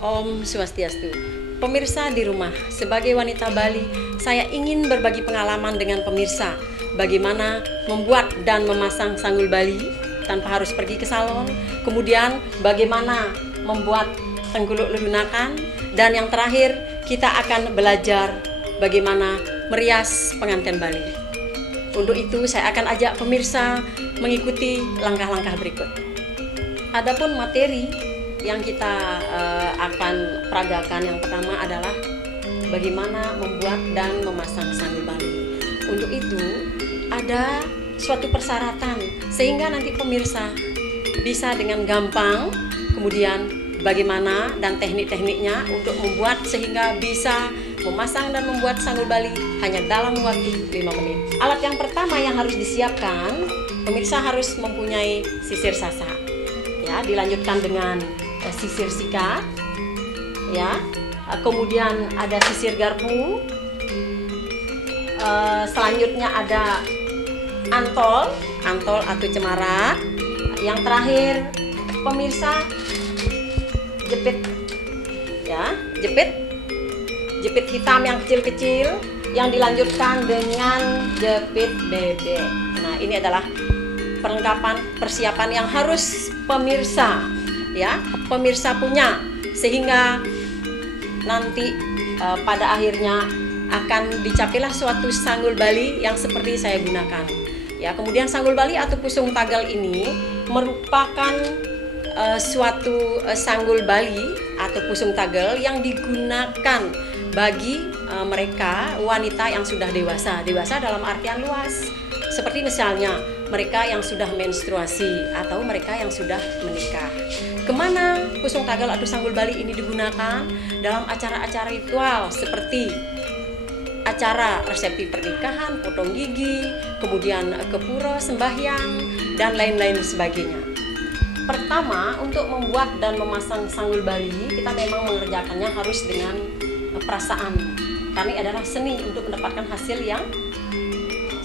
Om Swastiastu. Pemirsa di rumah, sebagai wanita Bali, saya ingin berbagi pengalaman dengan pemirsa bagaimana membuat dan memasang sanggul Bali tanpa harus pergi ke salon, kemudian bagaimana membuat tengguluk lunakan, dan yang terakhir kita akan belajar bagaimana merias pengantin Bali. Untuk itu saya akan ajak pemirsa mengikuti langkah-langkah berikut. Adapun materi yang kita akan peragakan yang pertama adalah bagaimana membuat dan memasang sanggul Bali. Untuk itu ada suatu persyaratan sehingga nanti pemirsa bisa dengan gampang kemudian bagaimana dan teknik-tekniknya untuk membuat sehingga bisa memasang dan membuat sanggul Bali hanya dalam waktu 5 menit. Alat yang pertama yang harus disiapkan, pemirsa harus mempunyai sisir sasak. Ya, dilanjutkan dengan sisir sikat. Ya. Kemudian ada sisir garpu. Selanjutnya ada antol atau cemara. Yang terakhir, pemirsa, jepit. Ya, jepit hitam yang kecil-kecil yang dilanjutkan dengan jepit bebek. Nah, ini adalah perlengkapan persiapan yang harus pemirsa punya sehingga nanti pada akhirnya akan dicapailah suatu sanggul Bali yang seperti saya gunakan. Ya, kemudian sanggul Bali atau pusung tagal ini merupakan suatu sanggul Bali atau pusung tagal yang digunakan bagi mereka wanita yang sudah dewasa dalam artian luas. Seperti misalnya mereka yang sudah menstruasi atau mereka yang sudah menikah. Kemana pusung tagal atau sanggul Bali ini digunakan? Dalam acara-acara ritual seperti acara resepsi pernikahan, potong gigi, kemudian ke pura, sembahyang, dan lain-lain sebagainya. Pertama, untuk membuat dan memasang sanggul Bali, kita memang mengerjakannya harus dengan perasaan. Kami adalah seni untuk mendapatkan hasil yang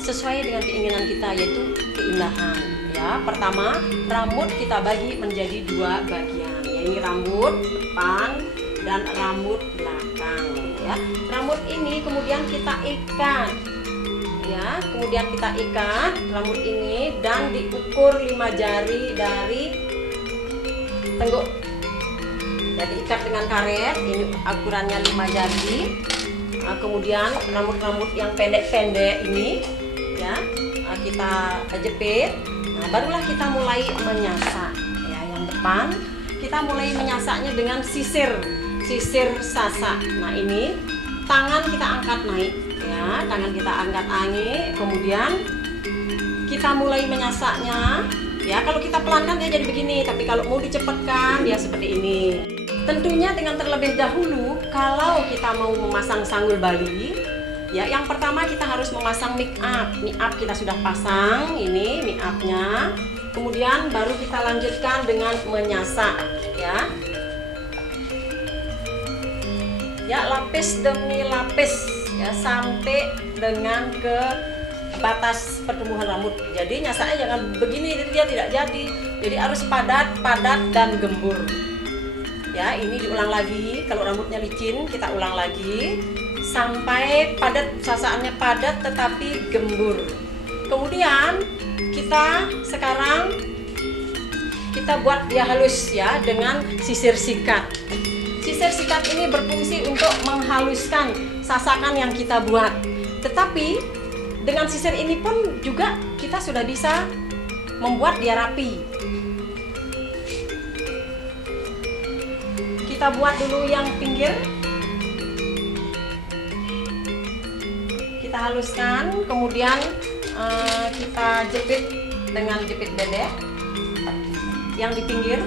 sesuai dengan keinginan kita, yaitu keindahan. Ya, pertama, rambut kita bagi menjadi 2 bagian, yaitu rambut depan dan rambut belakang. Ya, rambut ini kemudian kita ikat. Ya, kemudian kita ikat rambut ini dan diukur 5 jari dari tengguk. Jadi ikat dengan karet, ini ukurannya 5 jari. Nah, kemudian rambut-rambut yang pendek-pendek ini ya kita jepit. Nah, barulah kita mulai menyasak. Ya, yang depan kita mulai menyasaknya dengan sisir sasak. Nah, ini tangan kita angkat naik. Ya, tangan kita angkat naik. Kemudian kita mulai menyasaknya. Ya, kalau kita pelankan dia jadi begini, tapi kalau mau dicepatkan dia seperti ini. Tentunya dengan terlebih dahulu kalau kita mau memasang sanggul Bali, ya yang pertama kita harus memasang make up. Make up kita sudah pasang, ini make upnya. Kemudian baru kita lanjutkan dengan menyasak, ya. Ya, lapis demi lapis, ya, sampai dengan ke batas pertumbuhan rambut. Jadi nyasaknya jangan begini, dia tidak jadi. Jadi harus padat dan gembur. Ya, ini diulang lagi. Kalau rambutnya licin, kita ulang lagi sampai padat, sasaannya padat tetapi gembur. Kemudian sekarang kita buat dia halus ya dengan sisir sikat. Sisir sikat ini berfungsi untuk menghaluskan sasakan yang kita buat. Tetapi dengan sisir ini pun juga kita sudah bisa membuat dia rapi. Kita buat dulu yang pinggir. Kita haluskan, kemudian kita jepit dengan jepit bebek yang di pinggir.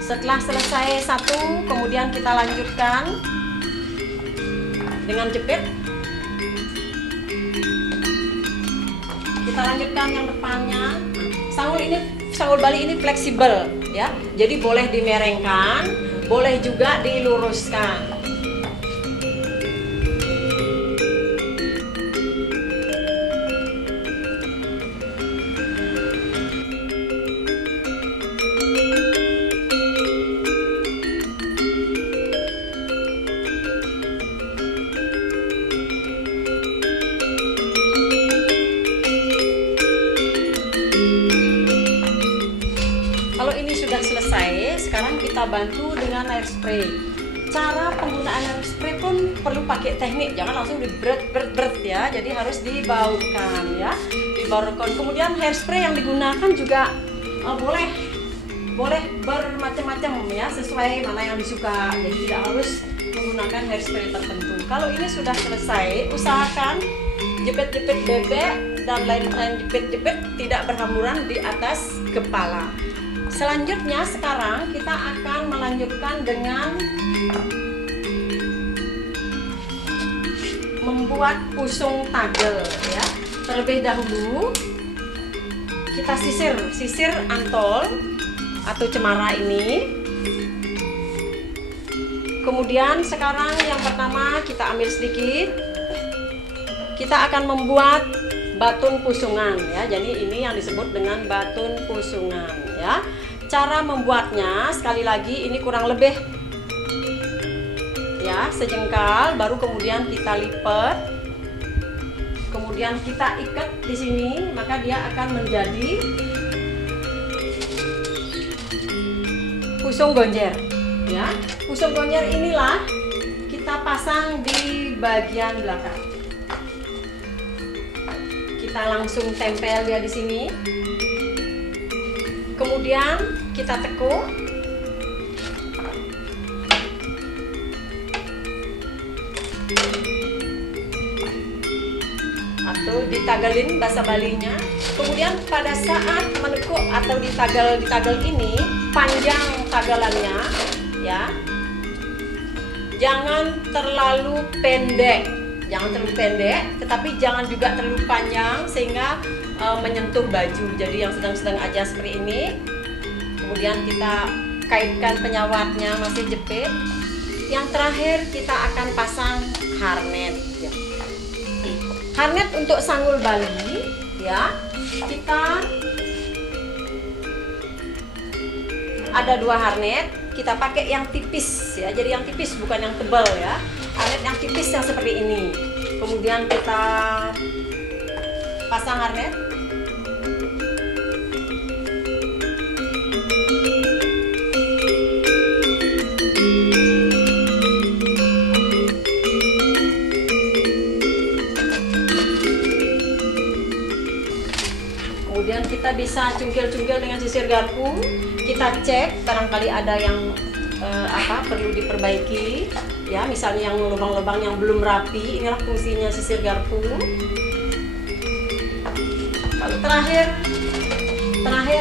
Setelah selesai satu, kemudian kita lanjutkan dengan jepit. Kita lanjutkan yang depannya. Sanggul Bali ini fleksibel ya. Jadi boleh dimerengkan, boleh juga diluruskan. Kalau ini sudah selesai, sekarang kita bantu dengan air spray. Cara penggunaan air spray pun perlu pakai teknik, jangan langsung dibret ya. Jadi harus dibaurkan ya, dibaurkan. Kemudian hairspray yang digunakan juga boleh bermacam-macam ya, sesuai mana yang disuka. Jadi tidak harus menggunakan hairspray tertentu. Kalau ini sudah selesai, usahakan jepit-jepit bebek dan lain-lain jepit-jepit tidak berhamburan di atas kepala. Selanjutnya sekarang kita akan melanjutkan dengan membuat pusung tagel ya. Terlebih dahulu kita sisir antol atau cemara ini. Kemudian sekarang yang pertama kita ambil sedikit, kita akan membuat batun pusungan ya. Jadi ini yang disebut dengan batun pusungan ya. Cara membuatnya sekali lagi ini kurang lebih ya sejengkal, baru kemudian kita lipat, kemudian kita ikat di sini, maka dia akan menjadi pusung gonjer ya. Pusung gonjer inilah kita pasang di bagian belakang. Kita langsung tempel dia di sini. Kemudian kita tekuk. Atau ditagelin bahasa Balinya. Kemudian pada saat menekuk atau ditagel ini, panjang tagelannya ya. Jangan terlalu pendek. Tetapi jangan juga terlalu panjang sehingga menyentuh baju. Jadi yang sedang-sedang aja seperti ini. Kemudian kita kaitkan penyawatnya, masih jepit. Yang terakhir kita akan pasang harnet ya. Harnet untuk sanggul Bali ya. Kita ada 2 harnet, kita pakai yang tipis ya. Jadi yang tipis bukan yang tebal ya. Harnet yang tipis yang seperti ini. Kemudian kita pasang harnet. Kemudian kita bisa cungkil-cungkil dengan sisir garpu. Kita cek barangkali ada yang perlu diperbaiki ya, misalnya yang lubang-lubang yang belum rapi. Inilah fungsinya sisir garpu. Lalu terakhir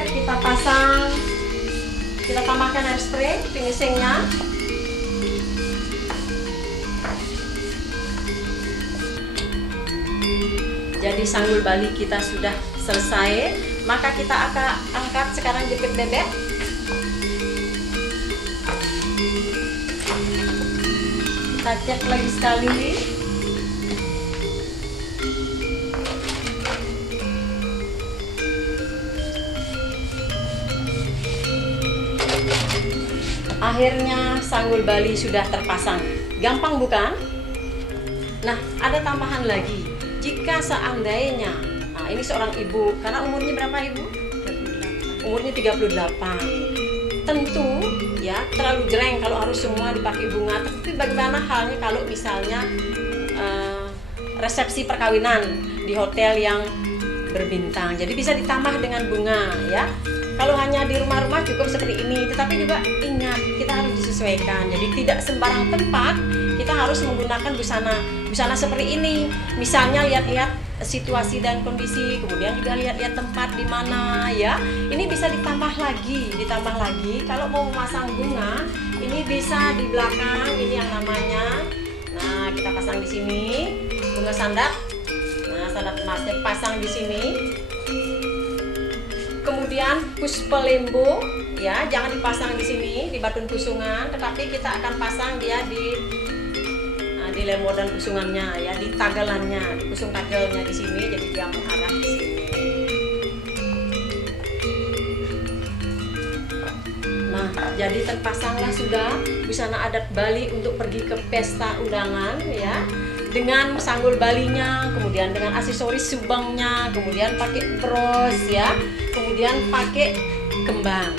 kita pasang, kita tambahkan air spray finishingnya. Jadi sanggul Bali kita sudah selesai, maka kita akan angkat sekarang jepit bebek. Kita cek lagi sekali. Akhirnya sanggul Bali sudah terpasang. Gampang bukan? Nah, ada tambahan lagi. Jika seandainya, nah ini seorang ibu, karena umurnya berapa ibu? 38. Umurnya 38. Tentu ya terlalu jreng kalau harus semua dipakai bunga. Tapi bagaimana halnya kalau misalnya resepsi perkawinan di hotel yang berbintang. Jadi bisa ditambah dengan bunga ya. Kalau hanya di rumah-rumah cukup seperti ini. Tetapi juga ingat, kita harus disesuaikan. Jadi tidak sembarang tempat kita harus menggunakan busana seperti ini. Misalnya lihat-lihat situasi dan kondisi, kemudian juga lihat-lihat tempat di mana ya. Ini bisa ditambah lagi. Kalau mau memasang bunga, ini bisa di belakang. Ini yang namanya. Nah, kita pasang di sini bunga sandat. Nah, sandat emasnya pasang di sini. Kemudian puspelembo ya, jangan dipasang di sini di batun pusungan, tetapi kita akan pasang dia di lembo dan pusungannya ya, di tagelannya, di pusung tagelnya di sini, jadi dia mengarah di sini. Nah, jadi terpasanglah sudah busana adat Bali untuk pergi ke pesta undangan ya, dengan sanggul Balinya, kemudian dengan aksesoris subangnya, kemudian pakai bros ya. kemudian pakai kembang.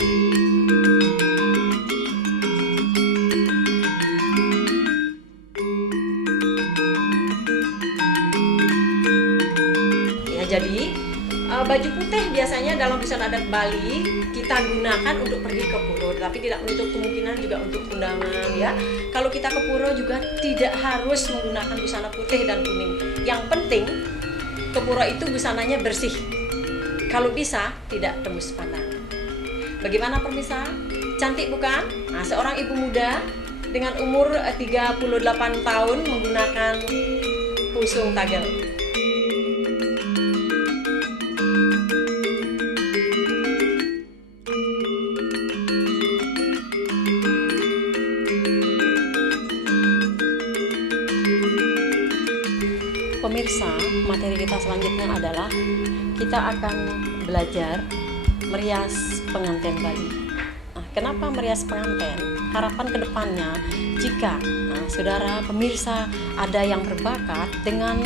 Ya, jadi baju putih biasanya dalam busana adat Bali kita gunakan untuk pergi ke puro, tapi tidak menutup kemungkinan juga untuk undangan ya. Kalau kita ke puro juga tidak harus menggunakan busana putih dan kuning. Yang penting ke puro itu busananya bersih. Kalau bisa tidak tembus pandang. Bagaimana pemirsa? Cantik bukan? Nah, seorang ibu muda dengan umur 38 tahun menggunakan pusung tagel. Pemirsa, materi kita selanjutnya adalah kita akan belajar merias pengantin Bali. Nah, kenapa merias pengantin? Harapan kedepannya jika saudara pemirsa ada yang berbakat dengan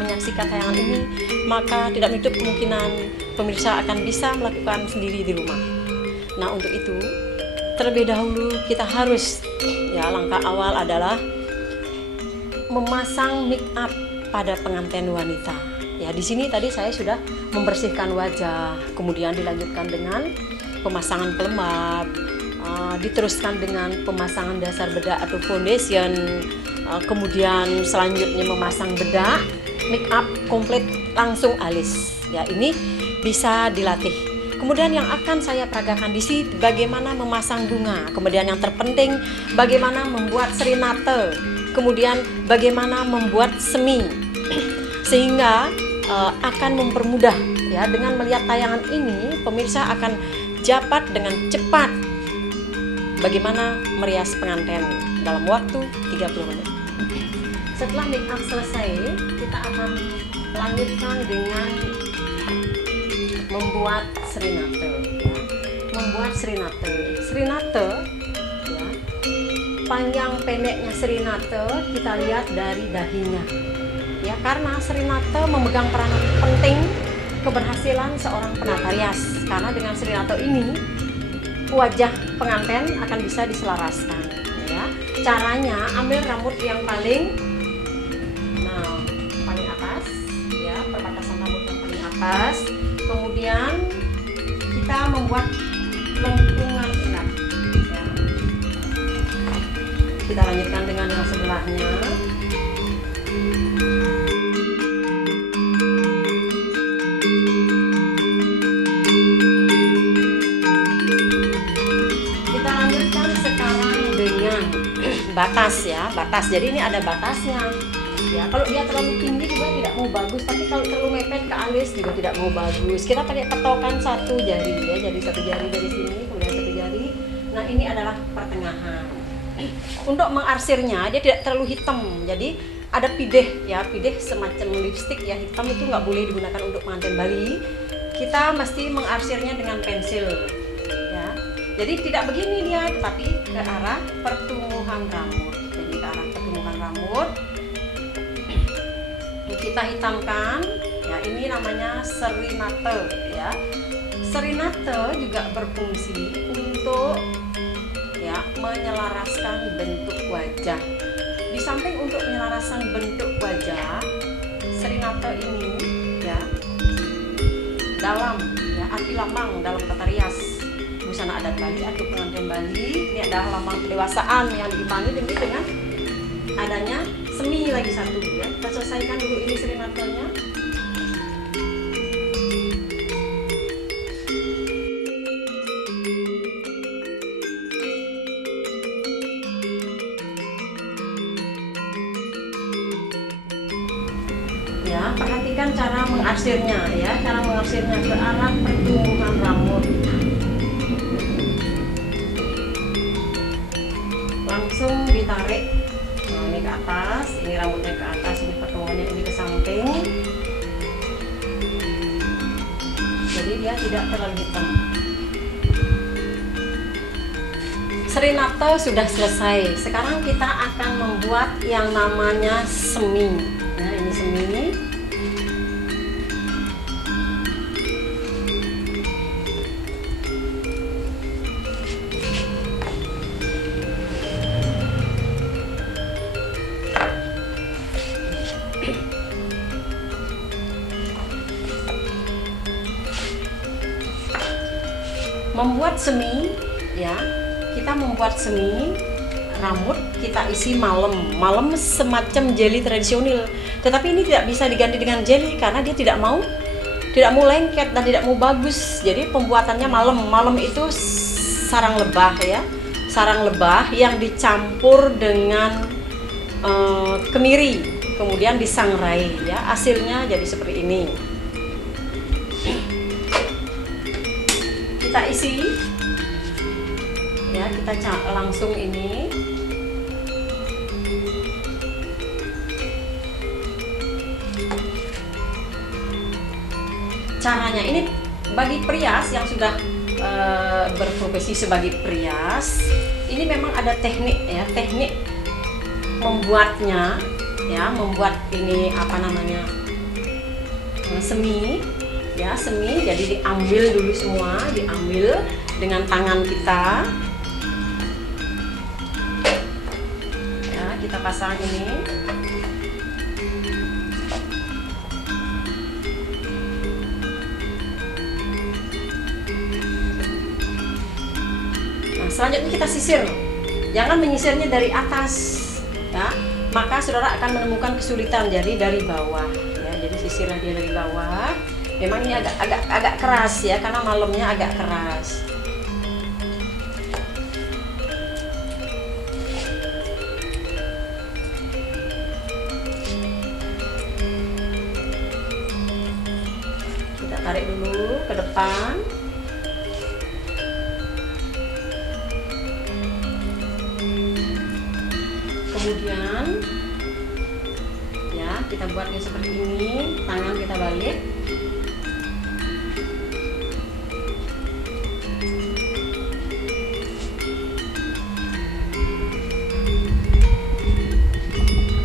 menyaksikan tayangan ini, maka tidak menutup kemungkinan pemirsa akan bisa melakukan sendiri di rumah. Nah, untuk itu terlebih dahulu kita harus langkah awal adalah memasang make up pada pengantin wanita. Ya, di sini tadi saya sudah membersihkan wajah, kemudian dilanjutkan dengan pemasangan pelembab, diteruskan dengan pemasangan dasar bedak atau foundation, kemudian selanjutnya memasang bedak, make up komplit langsung alis. Ya, ini bisa dilatih. Kemudian yang akan saya peragakan di sini bagaimana memasang bunga, kemudian yang terpenting bagaimana membuat serenade, kemudian bagaimana membuat semi, sehingga akan mempermudah ya. Dengan melihat tayangan ini pemirsa akan dapat dengan cepat bagaimana merias pengantin dalam waktu 30 menit. Setelah make up selesai, kita akan lanjutkan dengan membuat serenade ya. Membuat serenade ya. Panjang pendeknya serenade kita lihat dari dahinya ya, karena serenade memegang peranan penting keberhasilan seorang penata rias, karena dengan serenade ini wajah pengantin akan bisa diselaraskan ya. Caranya ambil rambut yang paling atas ya, perbatasan rambut yang paling atas, kemudian kita membuat lengkungan ingat ya. Kita lanjutkan dengan yang sebelahnya. Batas ya, batas. Jadi ini ada batasnya ya. Kalau dia terlalu tinggi juga tidak mau bagus, tapi kalau terlalu mepet ke alis juga tidak mau bagus. Kita pakai petokan satu jari ya, jadi satu jari dari sini, kemudian satu jari. Nah, ini adalah pertengahan. Untuk mengarsirnya dia tidak terlalu hitam, jadi ada pideh ya, pideh semacam lipstik ya, hitam itu nggak boleh digunakan untuk pengantin Bali. Kita mesti mengarsirnya dengan pensil ya. Jadi tidak begini dia, tetapi ke arah pertumbuhan rambut. Jadi ke arah pertumbuhan rambut kita hitamkan ya, ini namanya serenade ya. Serenade juga berfungsi untuk ya menyelaraskan bentuk wajah. Di samping untuk menyelaraskan bentuk wajah, serenade ini ya dalam ya arti lambang dalam tata rias busana adat Bali atau pengantin Bali, ini adalah lambang kedewasaan yang diimbangi dengan adanya semi lagi satu ya. Kita selesaikan dulu ini serenadenya. Ya, perhatikan cara mengarsirnya ya, cara mengarsirnya ke arah pertumbuhan rambut. Langsung ditarik ini ke atas, ini rambutnya ke atas, ini pertumbuhannya ini ke samping, jadi dia tidak terlalu hitam. Serenade sudah selesai. Sekarang kita akan membuat yang namanya semi ya, ini semi. membuat semi, ya. Kita membuat semi rambut, kita isi malem semacam jelly tradisional. Tetapi ini tidak bisa diganti dengan jelly karena dia tidak mau lengket dan tidak mau bagus. Jadi pembuatannya malam itu sarang lebah, ya. Sarang lebah yang dicampur dengan kemiri, kemudian disangrai, ya. Hasilnya jadi seperti ini. Kita isi, ya, kita langsung ini. Caranya ini bagi perias yang sudah berprofesi sebagai perias, ini memang ada teknik, ya, teknik membuatnya, ya, membuat ini apa namanya, semi, ya, semi. Jadi diambil dulu semua, diambil dengan tangan kita, ya, kita pasang ini. Selanjutnya kita sisir, jangan menyisirnya dari atas, ya, maka saudara akan menemukan kesulitan. Jadi dari bawah, ya, jadi sisirlah dia dari bawah. Memang ini agak keras, ya, karena malamnya agak keras. Kita tarik dulu ke depan. Kemudian, ya, kita buatnya seperti ini, tangan kita balik.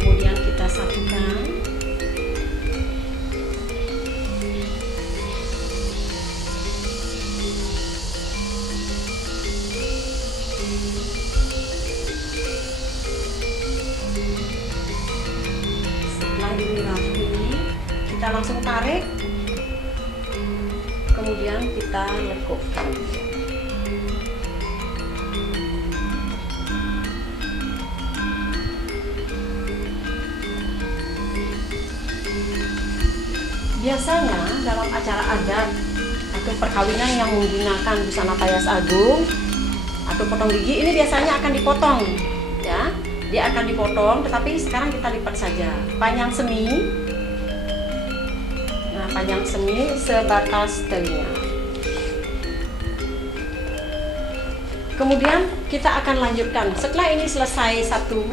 Kemudian kita satukan. Ini rapi, kita langsung tarik, kemudian kita lekukkan. Biasanya dalam acara adat atau perkawinan yang menggunakan busana payas agung atau potong gigi, ini biasanya akan dipotong, ya. Dia akan dipotong, tetapi sekarang kita lipat saja. Panjang semi, nah, panjang semi sebatas telinga. Kemudian kita akan lanjutkan. Setelah ini selesai satu,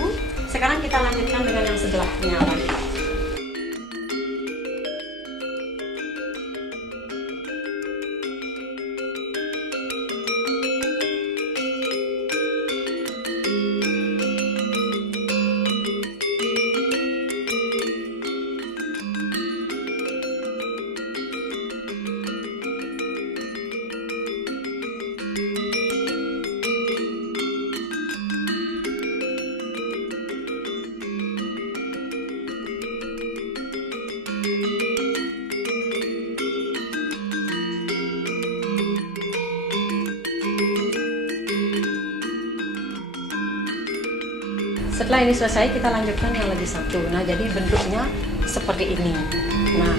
sekarang kita lanjutkan dengan yang sebelahnya lagi. Setelah ini selesai, kita lanjutkan yang lagi satu. Nah, jadi bentuknya seperti ini. Nah,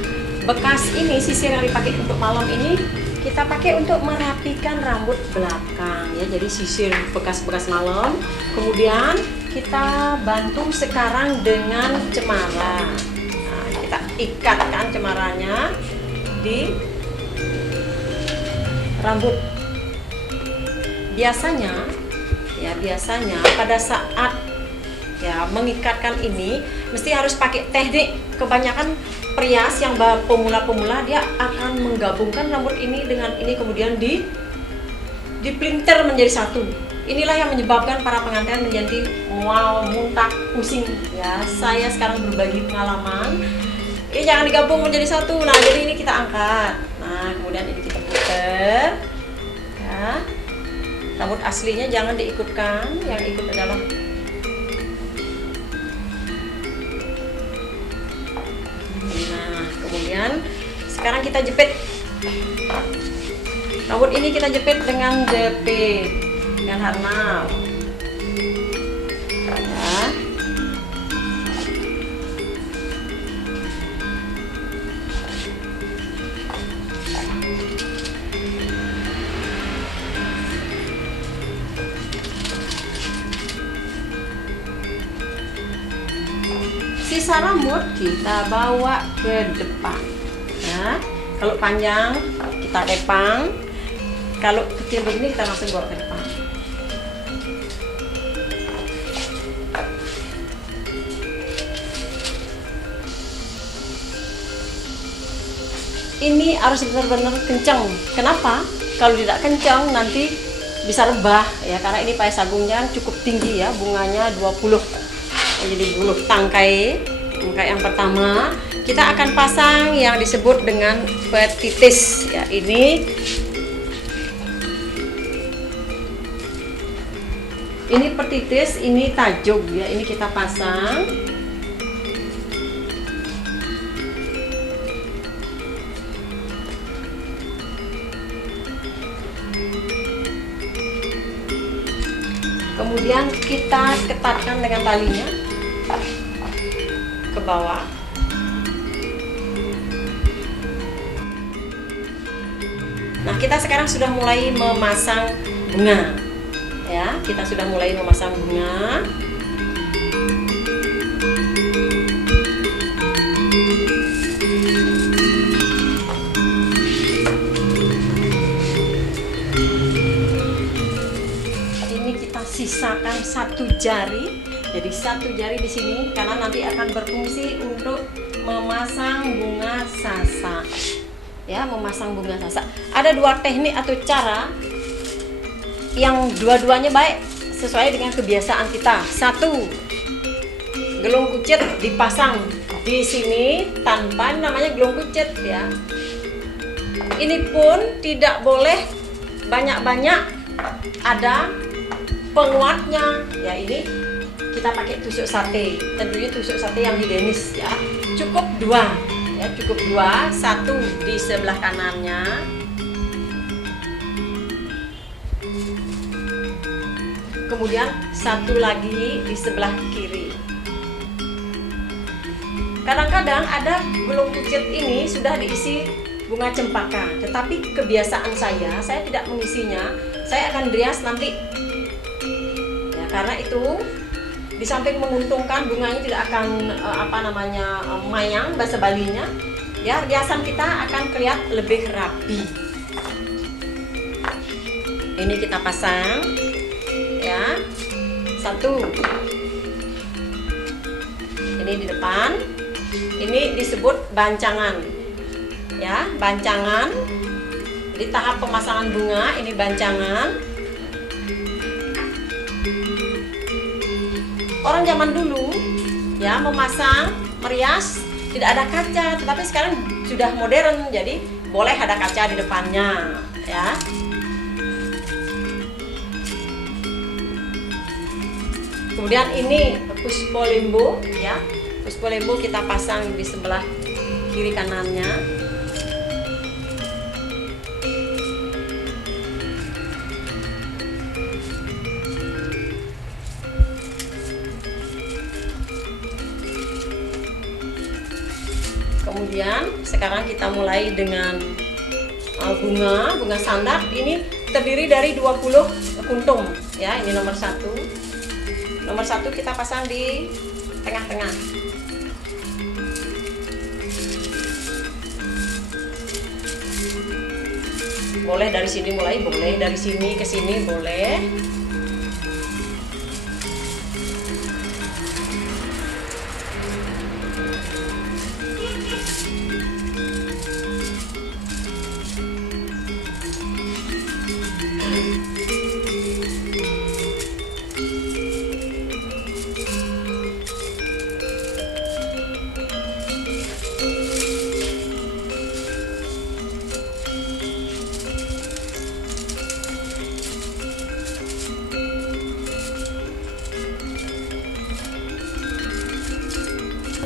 bekas ini, sisir yang dipakai untuk malam ini, kita pakai untuk merapikan rambut belakang, ya. Jadi sisir bekas-bekas malam. Kemudian kita bantu sekarang dengan cemara. Nah, kita ikatkan cemaranya di rambut. Biasanya pada saat, ya, mengikatkan ini mesti harus pakai teknik. Kebanyakan perias yang pemula-pemula dia akan menggabungkan rambut ini dengan ini, kemudian diplinter menjadi satu. Inilah yang menyebabkan para pengantin menjadi mual, muntah, pusing, ya. Saya sekarang berbagi pengalaman. Ini jangan digabung menjadi satu. Nah, jadi ini kita angkat. Nah, kemudian ini kita putar, ya. Rambut aslinya jangan diikutkan, yang ikut adalah kemudian sekarang kita jepit Kawat ini kita jepit dengan harnau. Ya. Sisa rambut kita bawa ke depan. Ya. Kalau panjang kita kepang, kalau kecil begini kita langsung bawa ke depan. Ini harus benar-benar kencang. Kenapa? Kalau tidak kencang nanti bisa rebah ya, karena ini paes agungnya cukup tinggi ya, bunganya 20. Jadi buluh tangkai yang pertama kita akan pasang yang disebut dengan petitis ya. Ini petitis, ini tajuk ya, ini kita pasang. Kemudian kita ketatkan dengan talinya ke bawah. Nah, kita sekarang sudah mulai memasang bunga. Ya, kita sudah mulai memasang bunga. Ini kita sisakan 1 jari. Jadi 1 jari di sini karena nanti akan berfungsi untuk memasang bunga sasak. Ya, memasang bunga sasak. Ada 2 teknik atau cara yang dua-duanya baik sesuai dengan kebiasaan kita. 1, gelung kucit dipasang di sini tanpa namanya gelung kucit ya. Ini pun tidak boleh banyak-banyak, ada penguatnya ya. Ini kita pakai tusuk sate, tentunya tusuk sate yang higienis ya. Cukup 2 ya, cukup 2, 1 di sebelah kanannya, kemudian 1 lagi di sebelah kiri. Kadang-kadang ada gelung kucit ini sudah diisi bunga cempaka, tetapi kebiasaan saya tidak mengisinya. Saya akan rias nanti ya, karena itu di samping menguntungkan, bunganya tidak akan mayang bahasa Balinya ya, riasan kita akan kelihatan lebih rapi. Ini kita pasang ya, 1 ini di depan. Ini disebut bancangan ya, bancangan. Di tahap pemasangan bunga ini bancangan. Orang zaman dulu ya memasang, merias tidak ada kaca, tetapi sekarang sudah modern, jadi boleh ada kaca di depannya ya. Kemudian ini puspolembo ya. Puspolembo kita pasang di sebelah kiri kanannya. Kemudian sekarang kita mulai dengan bunga sandar. Ini terdiri dari 20 kuntum ya. Ini nomor 1. Nomor 1 kita pasang di tengah-tengah. Boleh dari sini mulai, boleh dari sini ke sini, boleh.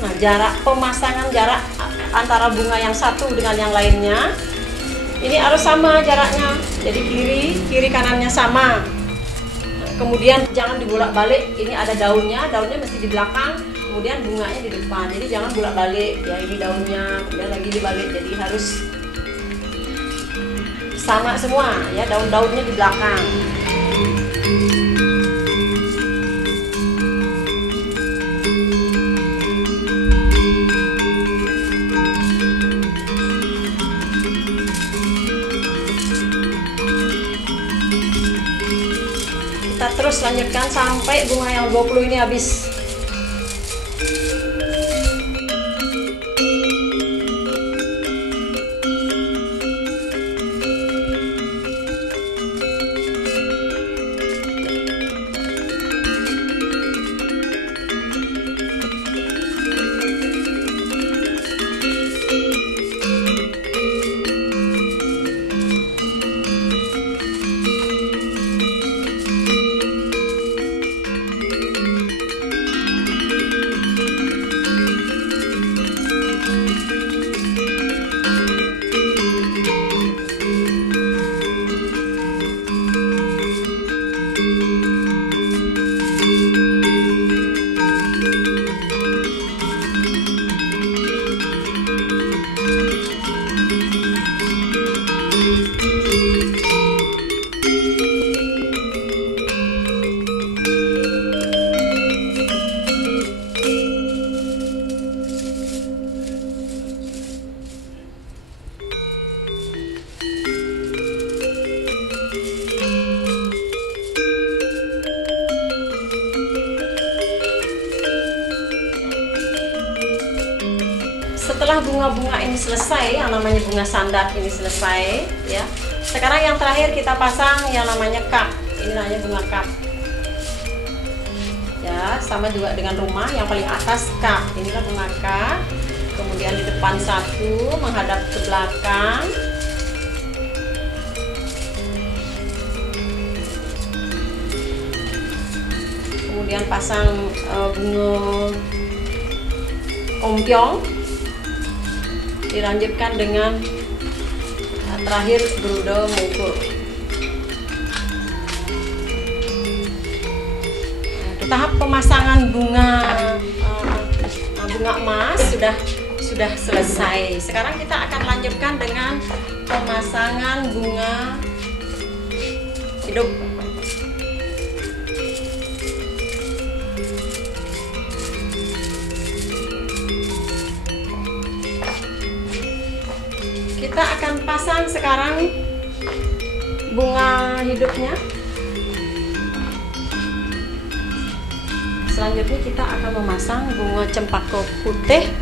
Nah, jarak pemasangan, jarak antara bunga yang satu dengan yang lainnya ini harus sama jaraknya. Jadi kiri kanannya sama. Kemudian jangan dibolak-balik. Ini ada daunnya mesti di belakang, kemudian bunganya di depan. Jadi jangan bolak-balik. Ya ini daunnya, kemudian lagi dibalik. Jadi harus sama semua ya, daun-daunnya di belakang. Kita terus lanjutkan sampai bunga yang 20 ini habis. Setelah bunga-bunga ini selesai, yang namanya bunga sandat ini selesai ya. Sekarang yang terakhir kita pasang yang namanya cup. Ini namanya bunga cup. Ya, sama juga dengan rumah, yang paling atas cup. Inilah bunga cup. Kemudian di depan satu menghadap ke belakang. Kemudian pasang bunga ompiong. Dilanjutkan dengan terakhir geruda mungkur. Tahap pemasangan bunga emas sudah selesai. Sekarang kita akan lanjutkan dengan pemasangan bunga hidup. Kita akan pasang sekarang bunga hidupnya. Selanjutnya kita akan memasang bunga cempaka putih,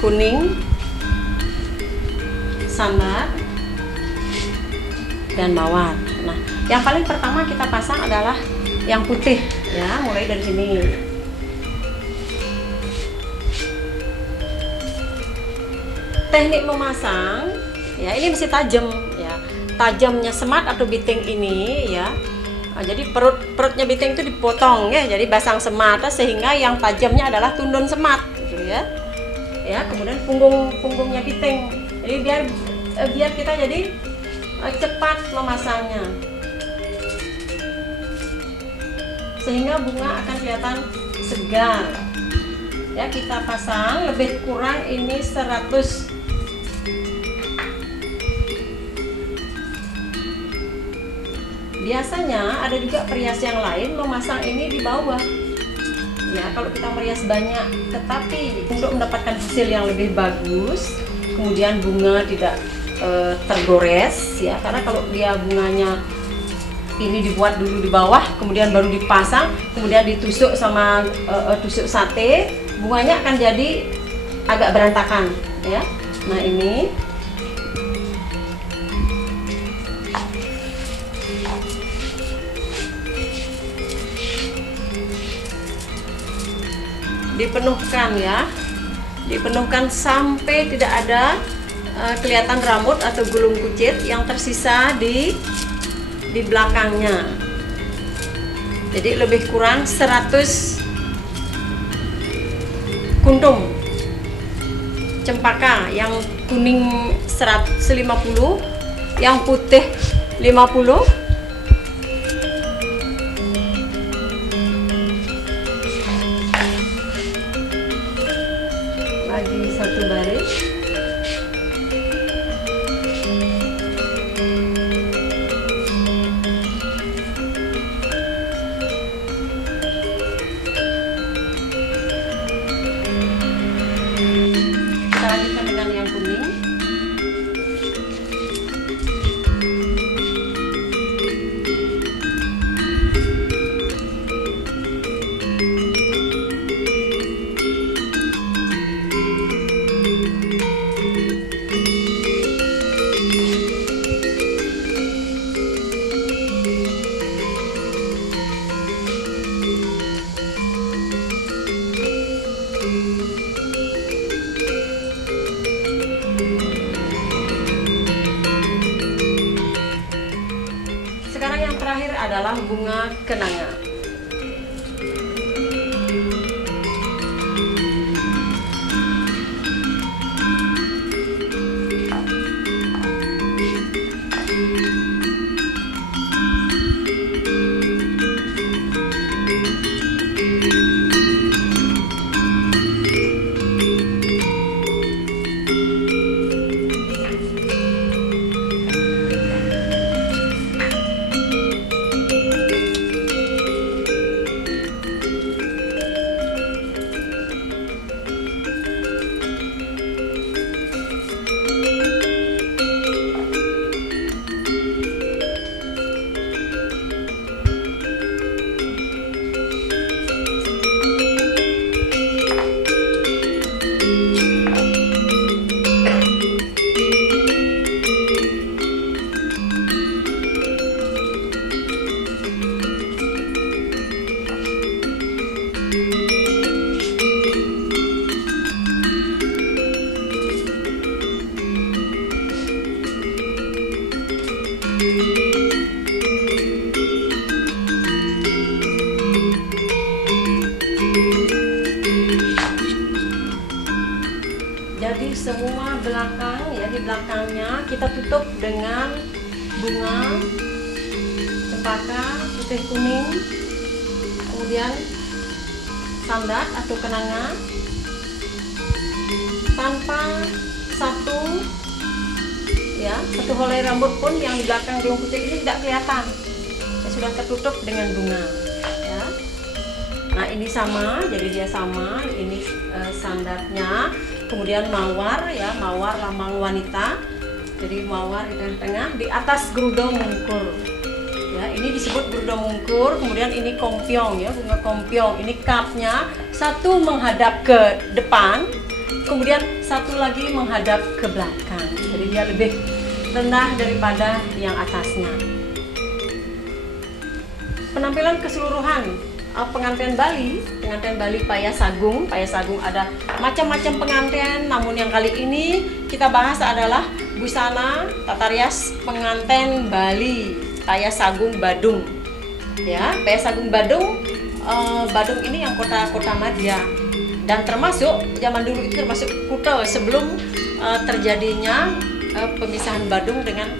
kuning, samar, dan mawar. Nah, yang paling pertama kita pasang adalah yang putih ya, mulai dari sini. Teknik memasang ya, ini mesti tajam ya. Tajamnya semat atau biting ini ya. Nah, jadi perutnya biting itu dipotong ya, jadi basang semat sehingga yang tajamnya adalah tundun semat gitu ya. Ya, kemudian punggungnya biting. Jadi biar kita jadi cepat memasangnya. Sehingga bunga akan kelihatan segar. Ya, kita pasang lebih kurang ini 100. Biasanya ada juga perias yang lain memasang ini di bawah. Ya, kalau kita merias banyak, tetapi untuk mendapatkan hasil yang lebih bagus, kemudian bunga tidak tergores ya, karena kalau dia bunganya ini dibuat dulu di bawah, kemudian baru dipasang, kemudian ditusuk sama tusuk sate, bunganya akan jadi agak berantakan ya. Nah, ini dipenuhkan ya, dipenuhkan sampai tidak ada kelihatan rambut atau gulung kucit yang tersisa di belakangnya. Jadi lebih kurang 100 kuntum cempaka yang kuning 150, yang putih 50. Bagi satu baris. Kita lanjutkan dengan yang kuning. Sekarang yang terakhir adalah bunga kenanga. Jadi semua belakang ya, di belakangnya kita tutup dengan bunga cempaka putih kuning, kemudian sandat atau kenanga, tanpa satu helai rambut pun yang di belakang riung putih ini tidak kelihatan. Ya, sudah tertutup dengan bunga. Ya. Nah ini sama, jadi dia sama. Ini sandatnya. Kemudian mawar ya, mawar lambang wanita. Jadi mawar di tengah-tengah, di atas gerudo mungkur. Ya, ini disebut gerudo mungkur. Kemudian ini kompiong ya, bunga kompiong. Ini kapnya satu menghadap ke depan, kemudian satu lagi menghadap ke belakang. Jadi dia lebih rendah daripada yang atasnya. Penampilan keseluruhan pengantin Bali Payasagung. Payasagung ada macam-macam pengantin, namun yang kali ini kita bahas adalah busana tata rias pengantin Bali Payasagung Badung. Ya, Payasagung Badung, Badung ini yang kota madya, dan termasuk zaman dulu itu termasuk Kuta sebelum terjadinya pemisahan Badung dengan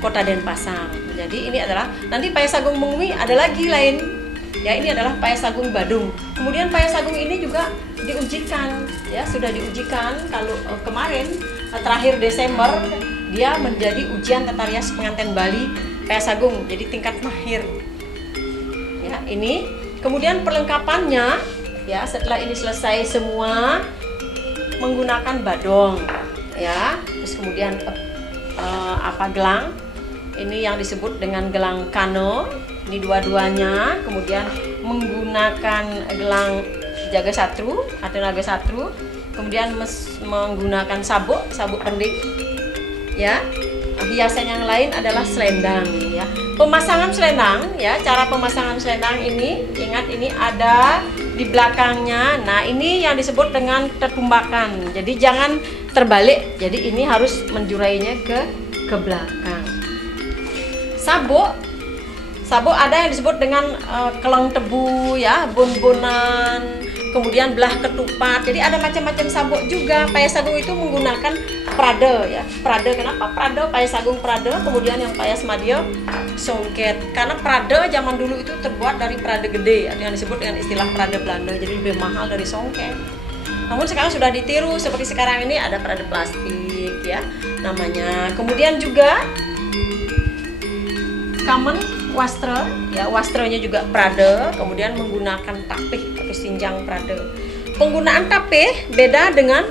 kota Denpasar. Jadi ini adalah nanti Payasagung Mengwi ada lagi lain. Ya, ini adalah Payasagung Badung. Kemudian Payasagung ini juga diujikan, ya sudah diujikan. Kalau kemarin terakhir Desember dia menjadi ujian tata rias pengantin Bali Payasagung, jadi tingkat mahir. Ya, ini kemudian perlengkapannya, ya setelah ini selesai semua menggunakan badong, ya. Terus kemudian gelang. Ini yang disebut dengan gelang kano. Ini dua-duanya, kemudian menggunakan gelang jaga satru atau naga satru, kemudian menggunakan sabuk penting, ya. Hiasan yang lain adalah selendang, ya. Pemasangan selendang, ya, cara pemasangan selendang ini, ingat ini ada di belakangnya. Nah, ini yang disebut dengan tertumbakan. Jadi jangan terbalik. Jadi ini harus menjurainya ke belakang. Sabuk ada yang disebut dengan kelang tebu, ya, bun-bunan, kemudian belah ketupat. Jadi ada macam-macam sabuk juga. Payas Agung itu menggunakan prade ya. Prade kenapa? Prade, Payas Agung prade, kemudian yang Payas Madya songket. Karena prade zaman dulu itu terbuat dari prade gede, yang disebut dengan istilah prade Belanda. Jadi lebih mahal dari songket. Namun sekarang sudah ditiru, seperti sekarang ini ada prade plastik ya namanya. Kemudian juga Kamen wastra ya, wastranya juga prade, kemudian menggunakan tapih atau sinjang prade. Penggunaan tapih beda dengan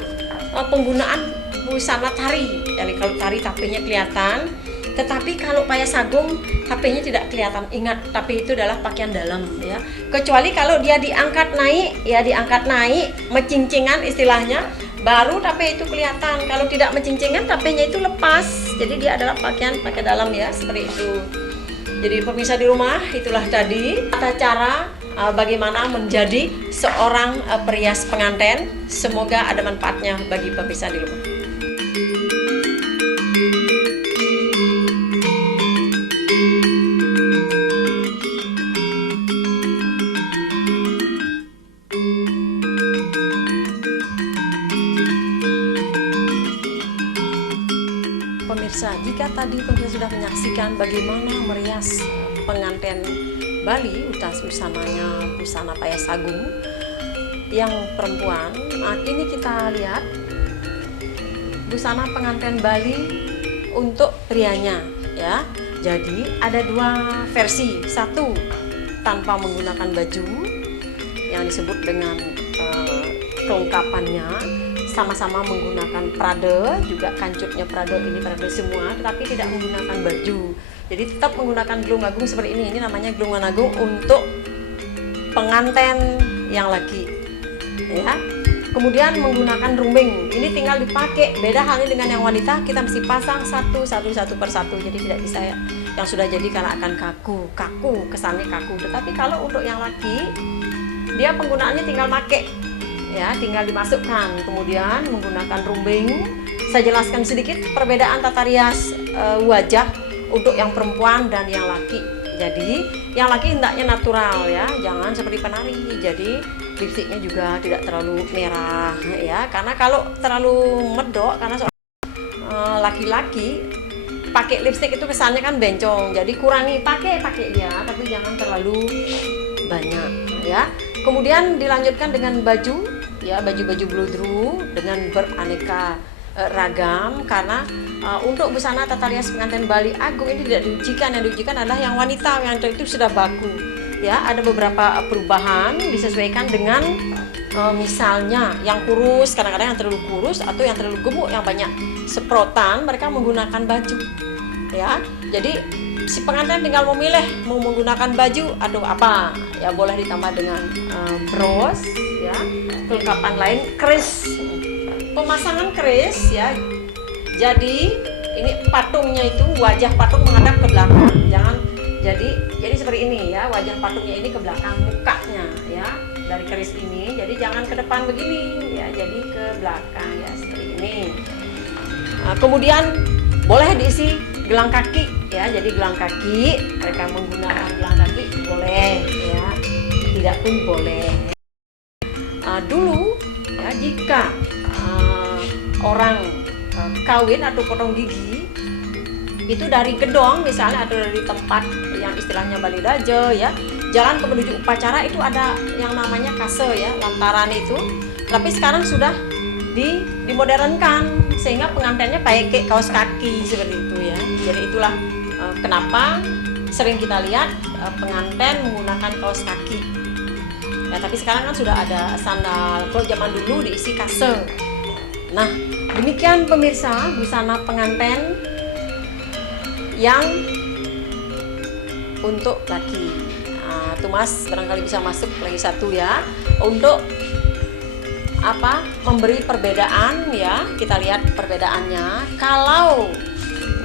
penggunaan busana tari. Jadi kalau tari tapihnya kelihatan, tetapi kalau Payas Agung tapihnya tidak kelihatan. Ingat, tapih itu adalah pakaian dalam ya. Kecuali kalau dia diangkat naik ya, diangkat naik mecincingan istilahnya, baru tapih itu kelihatan. Kalau tidak mecincingan, tapihnya itu lepas. Jadi dia adalah pakaian dalam ya, seperti itu. Jadi pemirsa di rumah, itulah tadi tata cara bagaimana menjadi seorang perias pengantin. Semoga ada manfaatnya bagi pemirsa di rumah. Pemirsa, jika tadi pemirsa sudah menyaksikan bagaimana merias pengantin Bali, busananya busana Payas Agung yang perempuan, nah ini kita lihat busana pengantin Bali untuk prianya ya. Jadi ada dua versi, satu tanpa menggunakan baju yang disebut dengan kelengkapannya, sama-sama menggunakan prade, juga kancutnya prade, ini prade semua, tetapi tidak menggunakan baju. Jadi tetap menggunakan gelung agung seperti ini. Ini namanya gelungan agung untuk pengantin yang laki ya. Kemudian menggunakan rumbing, ini tinggal dipakai. Beda halnya dengan yang wanita, kita mesti pasang satu per satu. Jadi tidak bisa ya, yang sudah jadi karena akan kaku, kesannya kaku. Tetapi kalau untuk yang laki, dia penggunaannya tinggal pakai ya, tinggal dimasukkan, kemudian menggunakan rumbing. Saya jelaskan sedikit perbedaan tata rias wajah untuk yang perempuan dan yang laki. Jadi yang laki hendaknya natural ya, jangan seperti penari. Jadi lipstiknya juga tidak terlalu merah ya, karena kalau terlalu medok, karena laki-laki pakai lipstik itu kesannya kan bencong. Jadi kurangi, pakai dia, tapi jangan terlalu banyak ya. Kemudian dilanjutkan dengan baju ya, baju-baju bludru dengan beraneka ragam, karena untuk busana tata rias pengantin Bali Agung ini tidak diujikan. Yang diujikan adalah yang wanita, yang itu sudah baku ya. Ada beberapa perubahan disesuaikan dengan misalnya yang kurus, kadang-kadang yang terlalu kurus atau yang terlalu gemuk, yang banyak seprotan, mereka menggunakan baju ya. Jadi si pengantin tinggal memilih mau menggunakan baju atau apa ya, boleh ditambah dengan bros ya, kelengkapan lain, keris, pemasangan keris ya. Jadi ini patungnya itu, wajah patung menghadap ke belakang, jangan jadi seperti ini ya, wajah patungnya ini ke belakang, mukanya ya dari keris ini. Jadi jangan ke depan begini ya, jadi ke belakang ya, seperti ini. Kemudian boleh diisi gelang kaki ya, jadi gelang kaki, mereka menggunakan gelang kaki boleh ya, tidak pun boleh. Dulu ya, jika orang kawin atau potong gigi itu dari gedong misalnya, atau dari tempat yang istilahnya Bali Daje ya, jalan ke menuju upacara itu ada yang namanya kase ya, lantaran itu. Tapi sekarang sudah dimodernkan sehingga pengantinnya pakai kaos kaki seperti itu ya. Jadi itulah kenapa sering kita lihat pengantin menggunakan kaos kaki ya. Tapi sekarang kan sudah ada sandal, kalau zaman dulu diisi kase. Nah demikian pemirsa busana pengantin yang untuk laki. Nah, tuh Mas barangkali bisa masuk lagi satu ya, untuk apa, memberi perbedaan ya. Kita lihat perbedaannya. Kalau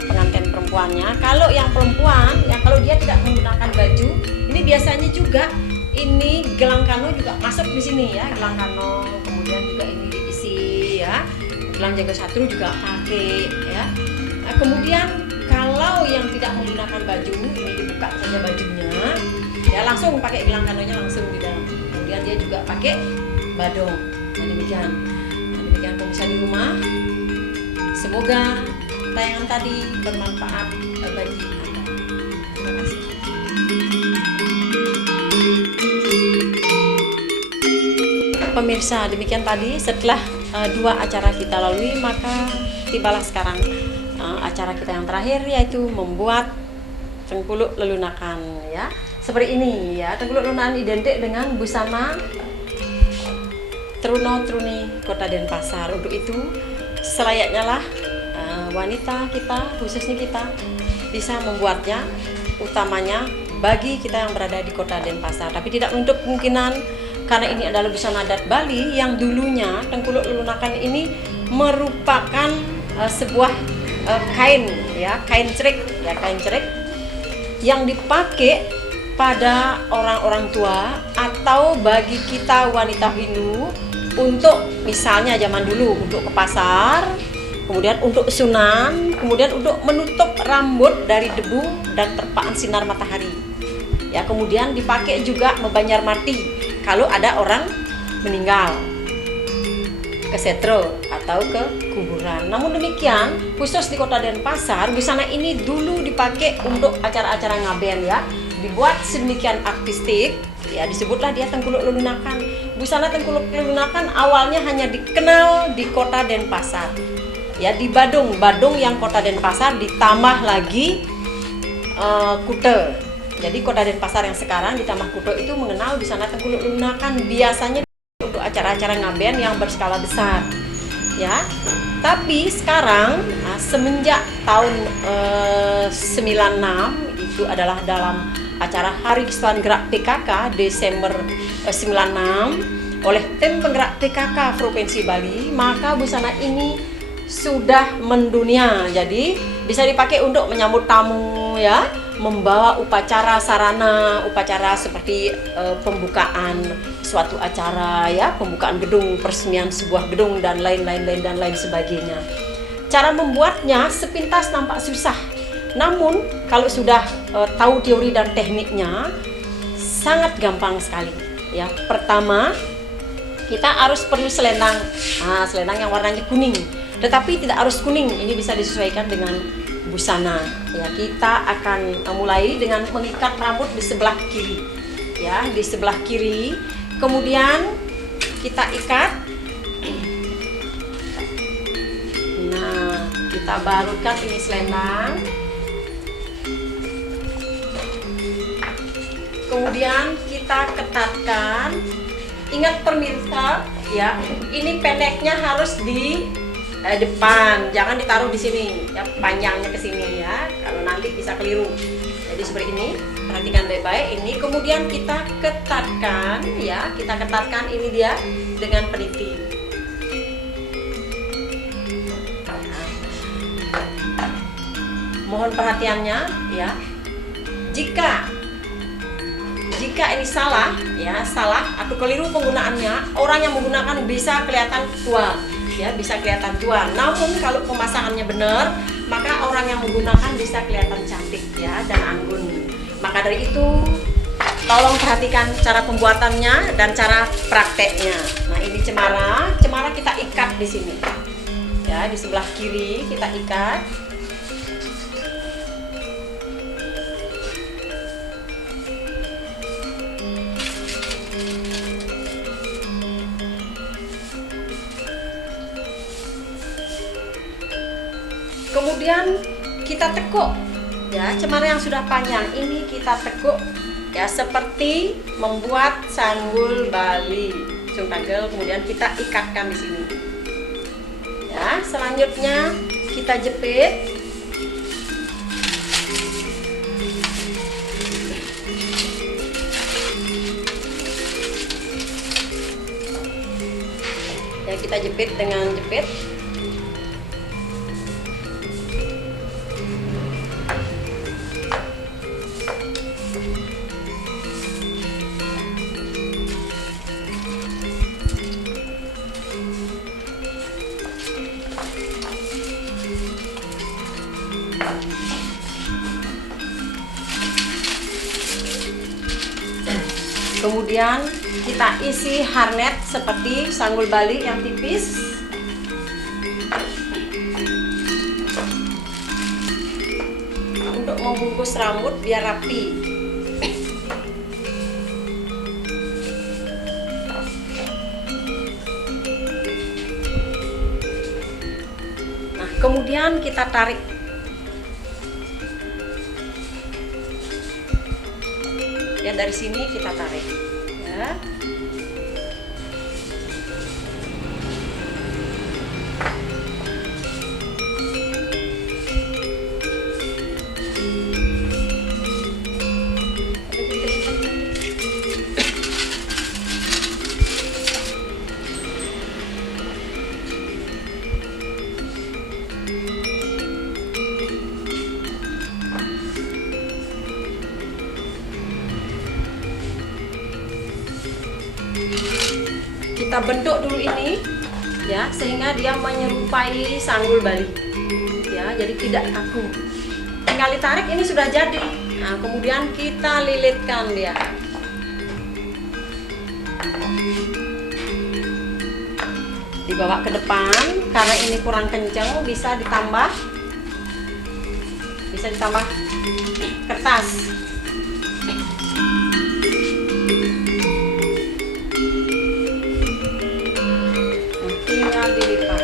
pengantin perempuannya, kalau yang perempuan ya, kalau dia tidak menggunakan baju, ini biasanya juga ini gelang kano juga masuk di sini ya, gelang kano. Kemudian juga ini diisi ya, gelang jaga satru juga pakai ya. Nah, kemudian kalau yang tidak menggunakan baju, ini dibuka saja bajunya ya, langsung pakai gelang kanonya langsung di dalam. Kemudian dia juga pakai Badung. Nah, demikian. Nah, demikian pemirsa di rumah. Semoga tayangan tadi bermanfaat bagi Anda. Terima kasih. Pemirsa, demikian tadi setelah 2 acara kita lalui, maka tibalah sekarang acara kita yang terakhir, yaitu membuat tengkuluk lelunakan, ya. Seperti ini, ya. Tengkuluk lelunakan identik dengan busana Truno-Truni Kota Denpasar. Untuk itu selayaknya lah wanita kita, khususnya kita, bisa membuatnya, utamanya bagi kita yang berada di Kota Denpasar. Tapi tidak menutup kemungkinan, karena ini adalah busana adat Bali yang dulunya tengkuluk lelunakan ini merupakan sebuah kain, ya, kain cerik yang dipakai pada orang-orang tua atau bagi kita wanita Hindu untuk, misalnya zaman dulu, untuk ke pasar, kemudian untuk sunan, kemudian untuk menutup rambut dari debu dan terpaan sinar matahari. Ya, kemudian dipakai juga membanjar mati kalau ada orang meninggal ke setro atau ke kuburan. Namun demikian, khusus di Kota Denpasar, busana ini dulu dipakai untuk acara-acara ngaben, ya. Dibuat sedemikian artistik, ya, disebutlah dia tengkuluk lelunakan. Busana tengkuluk lelunakan awalnya hanya dikenal di Kota Denpasar. Ya, di Badung yang Kota Denpasar ditambah lagi Kute. Jadi Kota Denpasar yang sekarang ditambah Kute itu mengenal busana tengkuluk lelunakan biasanya untuk acara-acara ngaben yang berskala besar, ya. Tapi sekarang semenjak tahun 96, itu adalah dalam acara Hari Kesatuan Gerak PKK Desember 96 oleh tim penggerak PKK Provinsi Bali, maka busana ini sudah mendunia. Jadi bisa dipakai untuk menyambut tamu, ya, membawa upacara sarana, upacara seperti pembukaan suatu acara, ya, pembukaan gedung, peresmian sebuah gedung dan lain sebagainya. Cara membuatnya sepintas nampak susah, namun kalau sudah tahu teori dan tekniknya sangat gampang sekali, ya. Pertama, kita harus perlu selendang, selendang yang warnanya kuning, tetapi tidak harus kuning, ini bisa disesuaikan dengan busana, ya. Kita akan mulai dengan mengikat rambut di sebelah kiri, ya, di sebelah kiri. Kemudian kita ikat. Nah, kita barukan ini selendang. Kemudian kita ketatkan. Ingat pemirsa, ya, ini pendeknya harus di depan, jangan ditaruh di sini, ya, panjangnya ke sini, ya, kalau nanti bisa keliru. Jadi seperti ini, perhatikan baik-baik ini. Kemudian kita ketatkan, ya, kita ketatkan ini dia dengan peniti. Mohon perhatiannya, ya. Jika ini salah, ya, salah atau keliru penggunaannya, orang yang menggunakan bisa kelihatan tua, ya, bisa kelihatan tua. Namun kalau pemasangannya benar, maka orang yang menggunakan bisa kelihatan cantik, ya, dan anggun. Maka dari itu, tolong perhatikan cara pembuatannya dan cara prakteknya. Nah, ini cemara kita ikat di sini, ya, di sebelah kiri kita ikat. Kemudian kita tekuk, ya, cemara yang sudah panjang ini kita tekuk, ya, seperti membuat sanggul Bali, sungtagel. Kemudian kita ikatkan di sini, ya. Selanjutnya kita jepit. Ya, kita jepit dengan jepit. Kemudian kita isi harnet seperti sanggul bali yang tipis. Untuk membungkus rambut biar rapi. Nah, kemudian kita tarik. Ya, dari sini kita tarik. Ya. Kita bentuk dulu ini ya, sehingga dia menyerupai sanggul bali ya, jadi tidak kaku. Tinggal ditarik, ini sudah jadi. Nah, kemudian kita lilitkan dia. Dibawa ke depan, karena ini kurang kencang bisa ditambah kertas. Dilipat.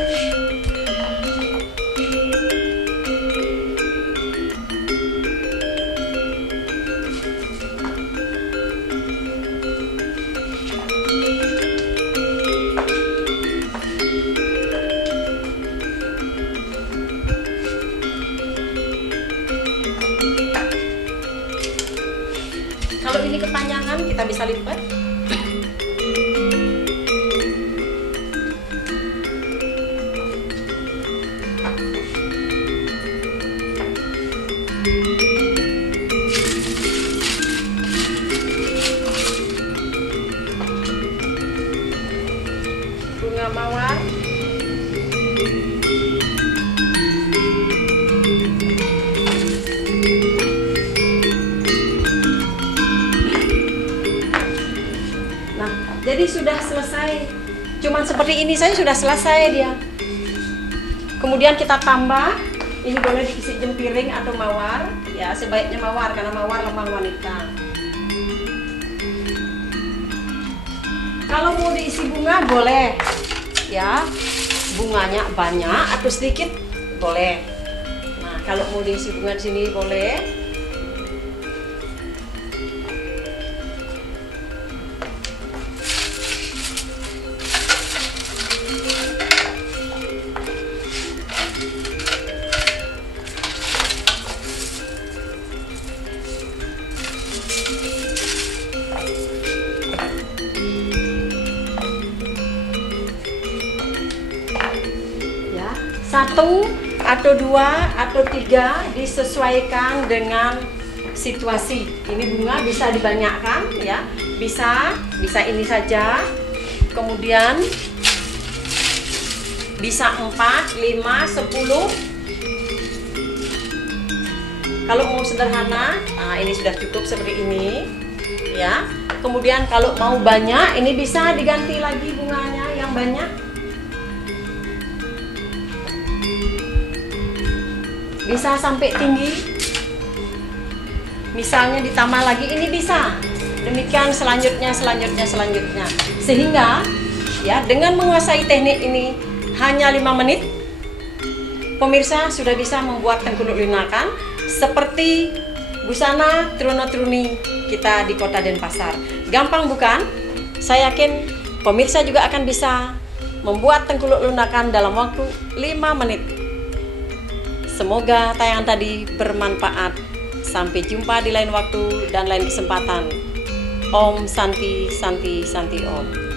Kalau ini kepanjangan kita bisa lipat. Bunga mawar. Nah, jadi sudah selesai. Cuman seperti ini saja sudah selesai dia. Kemudian kita tambah, ini boleh diisi jempiring atau mawar. Ya, sebaiknya mawar karena mawar lambang wanita. Kalau mau diisi bunga boleh, ya, bunganya banyak atau sedikit boleh. Nah, kalau mau diisi bunga di sini boleh. Satu atau dua atau tiga disesuaikan dengan situasi. Ini bunga bisa dibanyakkan ya, bisa ini saja, kemudian bisa 4, 5, 10. Kalau mau sederhana, nah ini sudah cukup seperti ini ya. Kemudian kalau mau banyak, ini bisa diganti lagi bunganya yang banyak. Bisa sampai tinggi, misalnya ditambah lagi ini bisa. Demikian selanjutnya. Sehingga ya, dengan menguasai teknik ini hanya 5 menit, pemirsa sudah bisa membuat tengkuluk lunakan seperti busana truna-truni kita di kota Denpasar. Gampang bukan? Saya yakin pemirsa juga akan bisa membuat tengkuluk lunakan dalam waktu 5 menit. Semoga tayangan tadi bermanfaat. Sampai jumpa di lain waktu dan lain kesempatan. Om Santi Santi Santi Om.